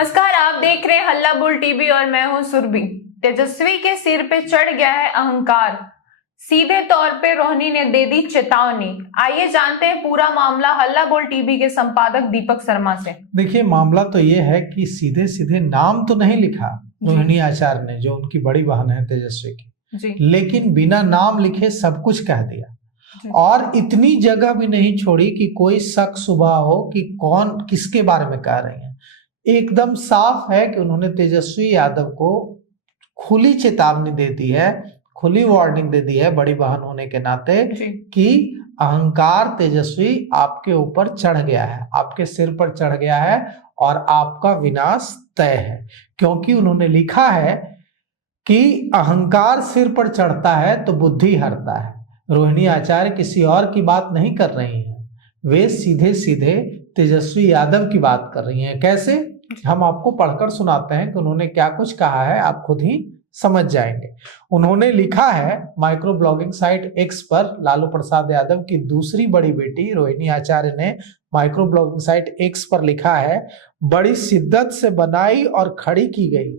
नमस्कार, आप देख रहे हैं हल्ला बोल टीवी और मैं हूं सुरभि। तेजस्वी के सिर पे चढ़ गया है अहंकार, सीधे तौर पे रोहिणी ने दे दी चेतावनी। आइए जानते हैं पूरा मामला हल्ला बोल टीवी के संपादक दीपक शर्मा से। देखिए, मामला तो ये है कि सीधे सीधे नाम तो नहीं लिखा रोहिणी आचार्य ने, जो उनकी बड़ी बहन है तेजस्वी की, लेकिन बिना नाम लिखे सब कुछ कह दिया और इतनी जगह भी नहीं छोड़ी कि कोई शक शुबा हो कि कौन किसके बारे में कह रही है। एकदम साफ है कि उन्होंने तेजस्वी यादव को खुली चेतावनी दे दी है, खुली वार्निंग दे दी है बड़ी बहन होने के नाते कि अहंकार तेजस्वी आपके ऊपर चढ़ गया है, आपके सिर पर चढ़ गया है और आपका विनाश तय है। क्योंकि उन्होंने लिखा है कि अहंकार सिर पर चढ़ता है तो बुद्धि हरता है। रोहिणी आचार्य किसी और की बात नहीं कर रही हैं, वे सीधे सीधे तेजस्वी यादव की बात कर रही हैं। कैसे, हम आपको पढ़कर सुनाते हैं कि उन्होंने क्या कुछ कहा है, आप खुद ही समझ जाएंगे। उन्होंने लिखा है माइक्रो ब्लॉगिंग साइट एक्स पर, लालू प्रसाद यादव की दूसरी बड़ी बेटी रोहिणी आचार्य ने माइक्रो ब्लॉगिंग साइट एक्स पर लिखा है, बड़ी शिद्दत से बनाई और खड़ी की गई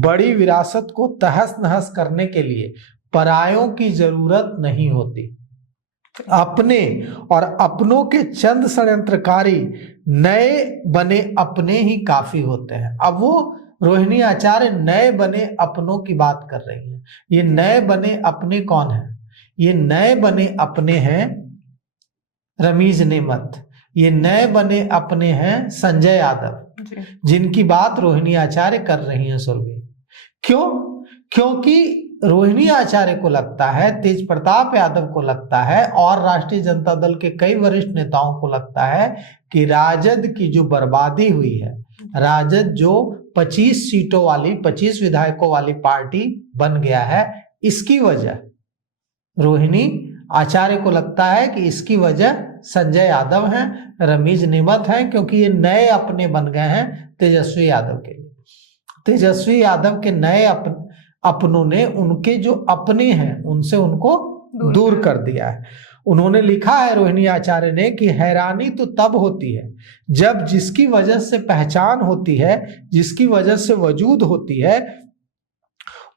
बड़ी विरासत को तहस नहस करने के लिए परायों की जरूरत नहीं होती। अपने और अपनों के चंद षड्यंत्रकारी नए बने अपने ही काफी होते हैं। अब वो रोहिणी आचार्य नए बने अपनों की बात कर रही है। ये नए बने अपने कौन है? ये नए बने अपने हैं रमीज नेमत, ये नए बने अपने हैं संजय यादव, जिनकी बात रोहिणी आचार्य कर रही हैं सुरभि। क्यों? क्योंकि रोहिणी आचार्य को लगता है, तेज प्रताप यादव को लगता है और राष्ट्रीय जनता दल के कई वरिष्ठ नेताओं को लगता है कि राजद की जो बर्बादी हुई है, राजद जो 25 सीटों वाली 25 विधायकों वाली पार्टी बन गया है, इसकी वजह रोहिणी आचार्य को लगता है कि इसकी वजह संजय यादव हैं, रमीज नेमत हैं, क्योंकि ये नए अपने बन गए हैं तेजस्वी यादव के लिए। तेजस्वी यादव के नए अपनों ने उनके जो अपने हैं उनसे उनको दूर कर दिया है। उन्होंने लिखा है रोहिणी आचार्य ने कि हैरानी तो तब होती है जब जिसकी वजह से पहचान होती है, जिसकी वजह से वजूद होती है,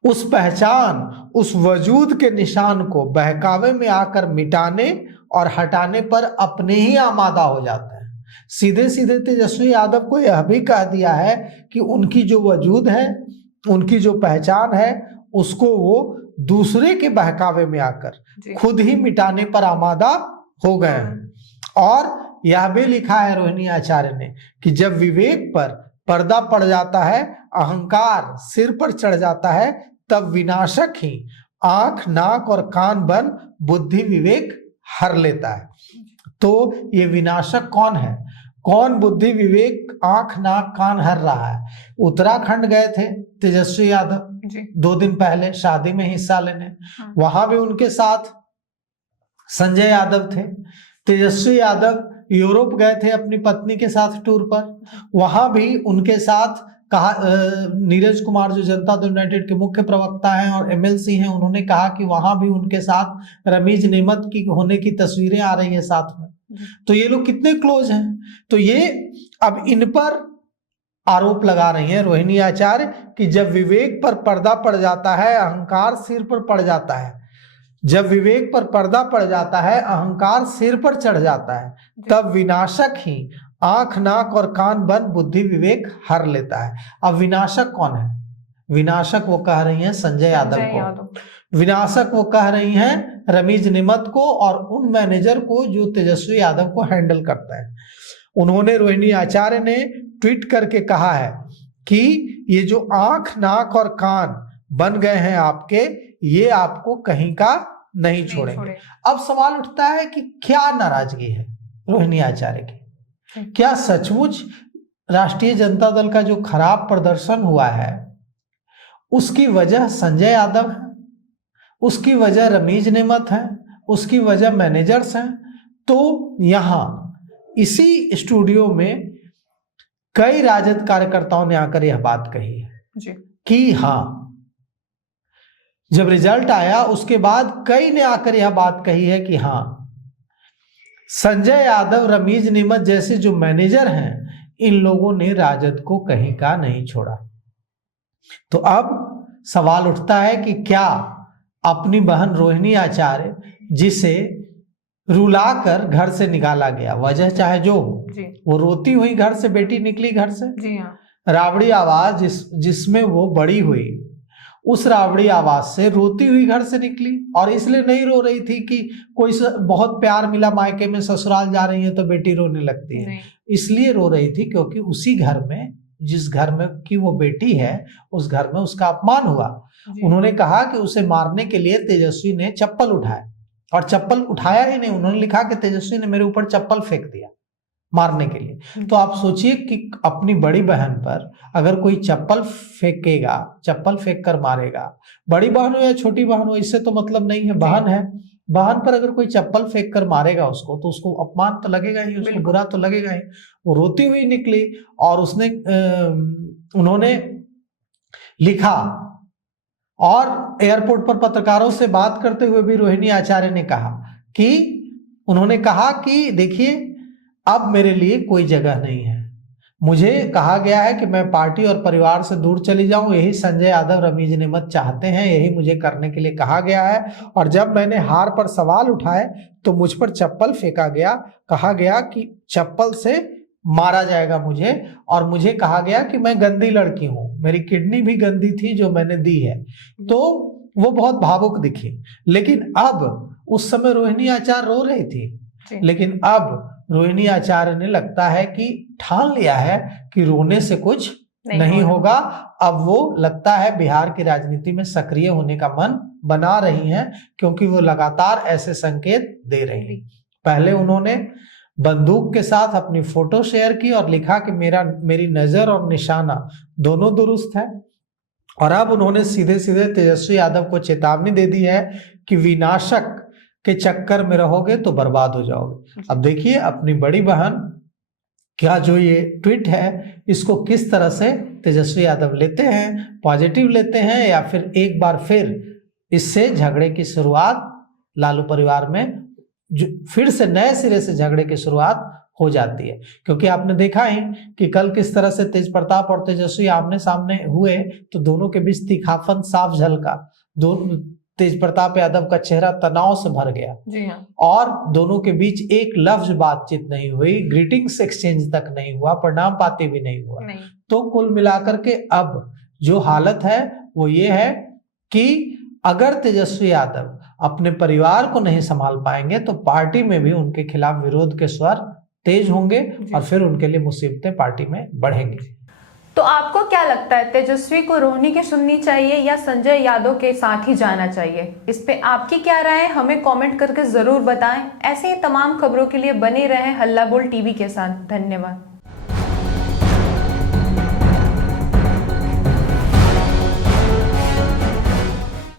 उस पहचान उस वजूद के निशान को बहकावे में आकर मिटाने और हटाने पर अपने ही आमादा हो जाता है। सीधे सीधे तेजस्वी यादव को यह भी कह दिया है कि उनकी जो वजूद है, उनकी जो पहचान है, उसको वो दूसरे के बहकावे में आकर खुद ही मिटाने पर आमादा हो गए हैं। और यह भी लिखा है रोहिणी आचार्य ने कि जब विवेक पर पर्दा पड़ जाता है, अहंकार सिर पर चढ़ जाता है, तब विनाशक ही आंख नाक और कान बन बुद्धि विवेक हर लेता है। तो ये विनाशक कौन है? कौन बुद्धि विवेक आंख नाक कान हर रहा है? उत्तराखंड गए थे तेजस्वी यादव 2 दिन पहले शादी में हिस्सा लेने, वहां भी उनके साथ संजय यादव थे। तेजस्वी यादव यूरोप गए थे अपनी पत्नी के साथ टूर पर, वहां भी उनके साथ कहा, नीरज कुमार जो जनता दल यूनाइटेड के मुख्य प्रवक्ता हैं और एमएलसी हैं, उन्होंने कहा कि वहां भी उनके साथ रमीज नेमत की होने की तस्वीरें आ रही है साथ में। तो ये लोग कितने क्लोज हैं। तो ये अब इन पर आरोप लगा रही हैं रोहिणी आचार्य कि जब विवेक पर पर्दा पड़ जाता है, अहंकार सिर पर पड़ जाता है, जब विवेक पर पर्दा पड़ जाता है, अहंकार सिर पर चढ़ जाता है, तब विनाशक ही आंख नाक और कान बंद बुद्धि विवेक हर लेता है। अब विनाशक कौन है? विनाशक वो कह रही हैं संजय यादव को, विनाशक वो कह रही हैं रमीज नेमत को और उन मैनेजर को जो तेजस्वी यादव को हैंडल करता है। उन्होंने, रोहिणी आचार्य ने ट्वीट करके कहा है कि ये जो आंख नाक और कान बन गए हैं आपके, ये आपको कहीं का नहीं छोड़ेंगे। अब सवाल उठता है कि क्या नाराजगी है रोहिणी आचार्य की? क्या सचमुच राष्ट्रीय जनता दल का जो खराब प्रदर्शन हुआ है उसकी वजह संजय यादव है, उसकी वजह रमीज नेमत है, उसकी वजह मैनेजर्स हैं? तो यहां इसी स्टूडियो में कई राजद कार्यकर्ताओं ने आकर यह बात कही है कि हाँ, जब रिजल्ट आया उसके बाद कई ने आकर यह बात कही है कि हाँ, संजय यादव, रमीज नेमत जैसे जो मैनेजर हैं, इन लोगों ने राजद को कहीं का नहीं छोड़ा। तो अब सवाल उठता है कि क्या अपनी बहन रोहिणी आचार्य, जिसे रुलाकर घर से निकाला गया, वजह चाहे जो हो, वो रोती हुई घर से बेटी निकली घर से, जी हाँ, राबड़ी आवाज जिसमें वो बड़ी हुई, उस राबड़ी आवाज से रोती हुई घर से निकली। और इसलिए नहीं रो रही थी कि कोई बहुत प्यार मिला मायके में, ससुराल जा रही है तो बेटी रोने लगती है। इसलिए रो रही थी क्योंकि उसी घर में, जिस घर में की वो बेटी है, उस घर में उसका अपमान हुआ। उन्होंने कहा कि उसे मारने के लिए तेजस्वी ने चप्पल उठाया, और चप्पल उठाया ही नहीं, उन्होंने लिखा कि तेजस्वी ने मेरे ऊपर चप्पल फेंक दिया मारने के लिए। तो आप सोचिए कि अपनी बड़ी बहन पर अगर कोई चप्पल फेंकेगा, चप्पल फेंक कर मारेगा, बड़ी बहन हो या छोटी बहन हो, इससे तो मतलब नहीं है, बहन है, बहन पर अगर कोई चप्पल फेंक कर मारेगा उसको, तो उसको अपमान तो लगेगा ही, उसको बुरा तो लगेगा ही। वो रोती हुई निकली और उन्होंने लिखा। और एयरपोर्ट पर पत्रकारों से बात करते हुए भी रोहिणी आचार्य ने कहा कि, उन्होंने कहा कि देखिए, अब मेरे लिए कोई जगह नहीं है, मुझे कहा गया है कि मैं पार्टी और परिवार से दूर चली जाऊं, यही संजय यादव, रमीज नेमत चाहते हैं, यही मुझे करने के लिए कहा गया है। और जब मैंने हार पर सवाल उठाए तो मुझ पर चप्पल फेंका गया, कहा गया कि चप्पल से मारा जाएगा मुझे, और मुझे कहा गया कि मैं गंदी लड़की हूं, मेरी किडनी भी गंदी थी जो मैंने दी है। तो वो बहुत भावुक दिखी। लेकिन अब, उस समय रोहिणी आचार्य रो रही थी, लेकिन अब रोहिणी आचार्य ने लगता है कि ठान लिया है कि रोने से कुछ नहीं होगा। अब वो लगता है बिहार की राजनीति में सक्रिय होने का मन बना रही हैं, क्योंकि वो लगातार ऐसे संकेत दे रही हैं। पहले उन्होंने बंदूक के साथ अपनी फोटो शेयर की और लिखा कि मेरी नजर और निशाना दोनों दुरुस्त है। और अब उन्होंने सीधे सीधे तेजस्वी यादव को चेतावनी दे दी है कि विनाशक के चक्कर में रहोगे तो बर्बाद हो जाओगे। अब देखिए अपनी बड़ी बहन क्या जो ये ट्वीट है, इसको किस तरह से तेजस्वी यादव लेते हैं, पॉजिटिव लेते हैं, या फिर एक बार फिर इससे झगड़े की शुरुआत लालू परिवार में फिर से नए सिरे से झगड़े की शुरुआत हो जाती है। क्योंकि आपने देखा ही कि कल किस तरह से तेज प्रताप और तेजस्वी आमने सामने हुए, तो दोनों के बीच तीखापन साफ झलका। तेज प्रताप यादव का चेहरा तनाव से भर गया। जी हाँ। और दोनों के बीच एक लफ्ज बातचीत नहीं हुई, ग्रीटिंग्स एक्सचेंज तक नहीं हुआ, प्रणाम पाती भी नहीं हुआ। तो कुल मिलाकर के अब जो हालत है वो ये है कि अगर तेजस्वी यादव अपने परिवार को नहीं संभाल पाएंगे तो पार्टी में भी उनके खिलाफ विरोध के स्वर तेज होंगे और फिर उनके लिए मुसीबतें पार्टी में बढ़ेंगी। तो आपको क्या लगता है, तेजस्वी को रोहिणी की सुननी चाहिए या संजय यादव के साथ ही जाना चाहिए? इस पे आपकी क्या राय है, हमें कमेंट करके जरूर बताएं। ऐसे ही तमाम खबरों के लिए बने रहें हल्ला बोल टीवी के साथ। धन्यवाद।